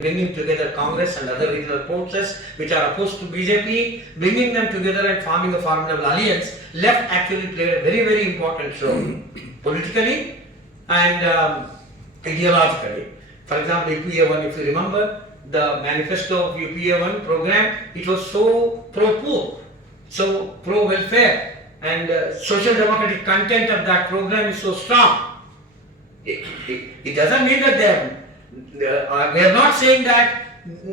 bringing together Congress and other regional forces which are opposed to BJP, bringing them together and forming a formidable alliance. Left actually played a very, very important role politically and ideologically. For example, UPA 1, if you remember, the manifesto of UPA 1 program, it was so pro-poor, so pro-welfare, and social democratic content of that program is so strong. It doesn't mean that we are not saying that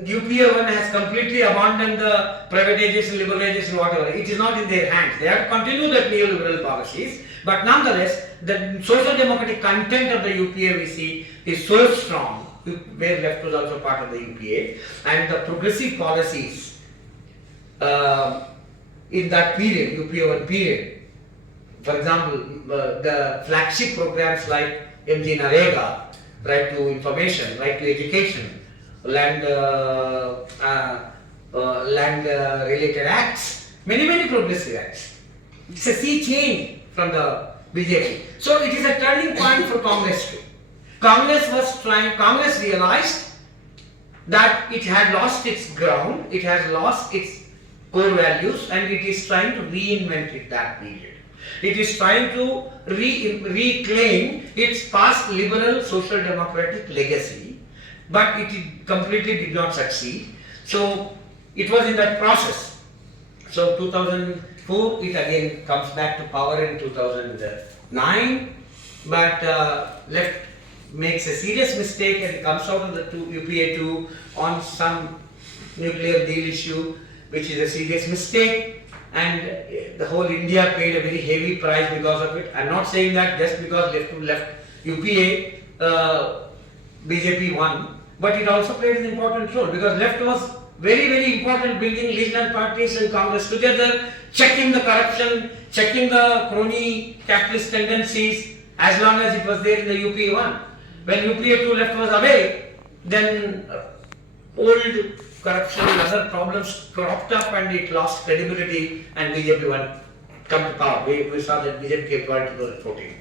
UPA 1 has completely abandoned the privatization, liberalization, whatever. It is not in their hands. They have to continue the neoliberal policies. But nonetheless, the social democratic content of the UPA we see is so strong, where left was also part of the UPA, and the progressive policies in that period, UPA 1 period. For example, the flagship programs like MG Narega, right to information, right to education, land related acts, many progressive acts. It's a sea change from the BJP. So it is a turning point for Congress too. Congress realized that it had lost its ground, it has lost its core values, and it is trying to reinvent it that period. It is trying to reclaim its past liberal social democratic legacy, but it completely did not succeed. So it was in that process. So 2004, it again comes back to power in 2009, but left makes a serious mistake and comes out of the UPA 2 on some nuclear deal issue, which is a serious mistake. And the whole India paid a very heavy price because of it. I am not saying that just because left UPA, BJP won, but it also played an important role because left was very important, building regional parties and Congress together, checking the corruption, checking the crony capitalist tendencies as long as it was there in the UPA 1. When UPA 2 left was away, then old corruption and other problems cropped up and it lost credibility and BJP 1 come to power. We saw that BJP came to power in 2014.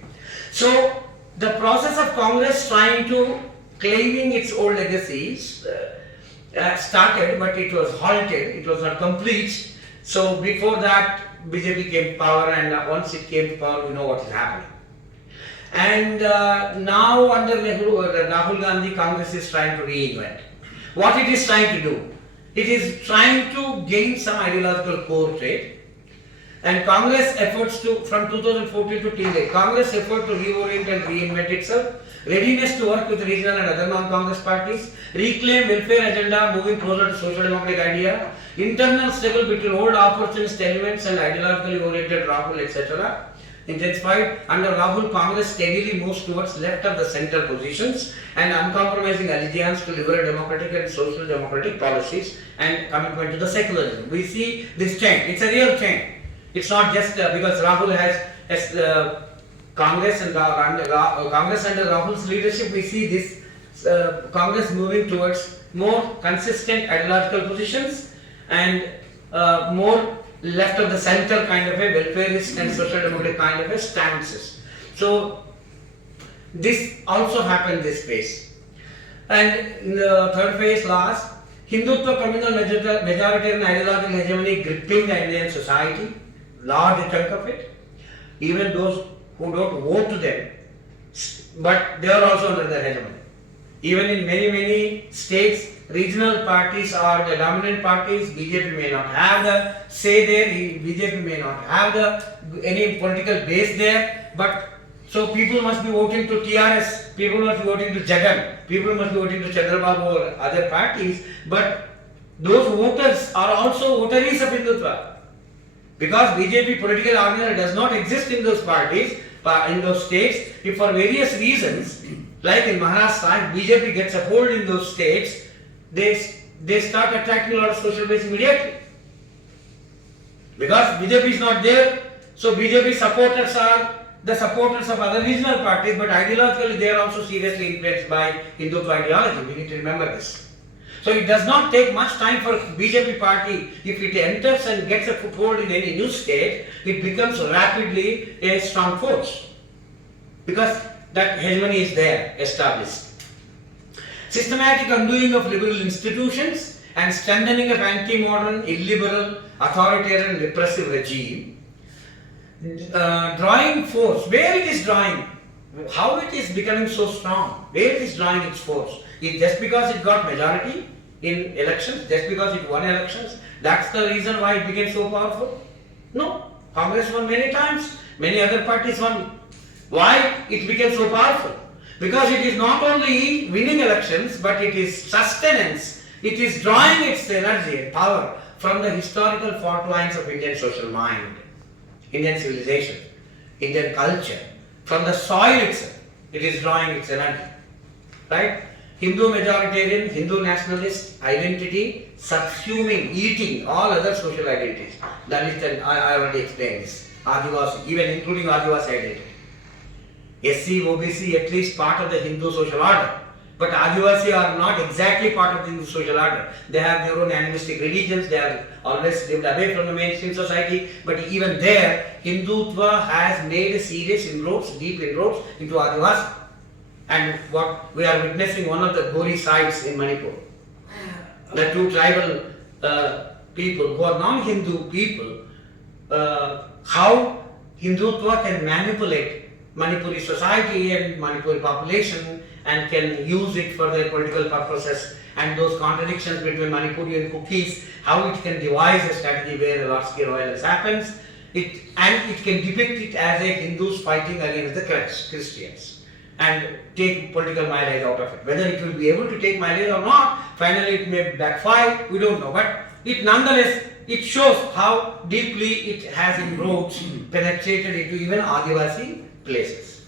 So the process of Congress trying to claiming its old legacies started, but it was halted, it was not complete. So before that BJP came to power, and once it came to power, we know what is happening. And now under Rahul Gandhi, Congress is trying to reinvent. What it is trying to do? It is trying to gain some ideological core trait, and Congress efforts to, from 2014 to till date, Congress effort to reorient and reinvent itself, readiness to work with regional and other non-Congress parties, reclaim welfare agenda moving closer to social democratic idea, internal struggle between old opportunist elements and ideologically oriented Rahul, etc. intensified. Under Rahul, Congress steadily moves towards left of the center positions and uncompromising allegiance to liberal democratic and social democratic policies and commitment to the secularism. We see this change. It's a real change. It's not just because Rahul has Congress and Congress under Rahul's leadership, we see this Congress moving towards more consistent ideological positions and more left of the center kind of a welfareist and social democratic kind of a stances. So this also happened this phase. And in the third phase last, Hindutva communal majoritarian ideological hegemony gripping the Indian society, large chunk of it, even those who don't vote to them, but they are also under the hegemony. Even in many states, regional parties are the dominant parties. BJP may not have the say there, BJP may not have any political base there, but so people must be voting to TRS, people must be voting to Jagan, people must be voting to Chandrababu or other parties, but those voters are also votaries of Hindutva. Because BJP political organization does not exist in those parties, in those states, if for various reasons, like in Maharashtra, BJP gets a hold in those states, they start attracting a lot of social base immediately. Because BJP is not there, so BJP supporters are the supporters of other regional parties, but ideologically they are also seriously influenced by Hindutva ideology. We need to remember this. So it does not take much time for BJP party, if it enters and gets a foothold in any new state, it becomes rapidly a strong force. Because that hegemony is there, established. systematic undoing of liberal institutions and strengthening of anti-modern, illiberal, authoritarian, repressive regime. Drawing force, where it is drawing, how it is becoming so strong, where it is drawing its force. Is just because it got majority in elections, just because it won elections, that's the reason why it became so powerful? No. Congress won many times, many other parties won. Why it became so powerful? Because it is not only winning elections, but it is sustenance. It is drawing its energy and power from the historical fault lines of Indian social mind, Indian civilization, Indian culture. From the soil itself, it is drawing its energy. Right? Hindu majoritarian, Hindu nationalist identity subsuming, eating all other social identities. Dalit, and I already explained this. Adivasi, even including Adivasi identity. SC, OBC, at least part of the Hindu social order. But Adivasi are not exactly part of the Hindu social order. They have their own animistic religions, they have always lived away from the mainstream society. But even there, Hindutva has made a serious inroads, deep inroads into Adivasi. And what we are witnessing, one of the gory sites in Manipur. The two tribal people who are non-Hindu people, how Hindutva can manipulate Manipuri society and Manipuri population and can use it for their political purposes, and those contradictions between Manipuri and cookies, how it can devise a strategy where a large-scale violence happens, it can depict it as a Hindus fighting against the Christians and take political mileage out of it. Whether it will be able to take mileage or not, finally it may backfire, we don't know. But it nonetheless, it shows how deeply it has inroads, penetrated into even Adivasi places.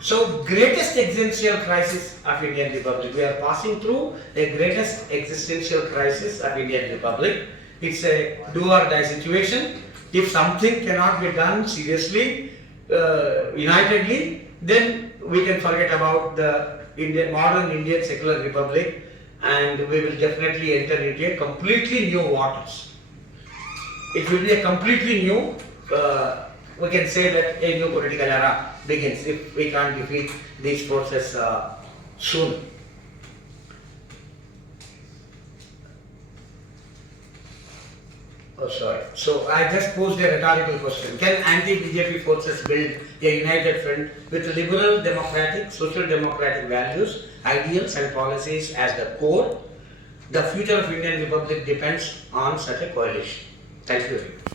So, greatest existential crisis of Indian Republic. We are passing through the greatest existential crisis of Indian Republic. It's a do or die situation. If something cannot be done seriously, unitedly, then we can forget about the modern Indian secular republic, and we will definitely enter into a completely new waters. It will be a completely new, we can say that a new political era begins if we can't defeat these forces soon. Oh, sorry. So I just posed a rhetorical question. Can anti-BJP forces build a united front with liberal democratic, social democratic values, ideals and policies as the core? The future of Indian Republic depends on such a coalition. Thank you very much.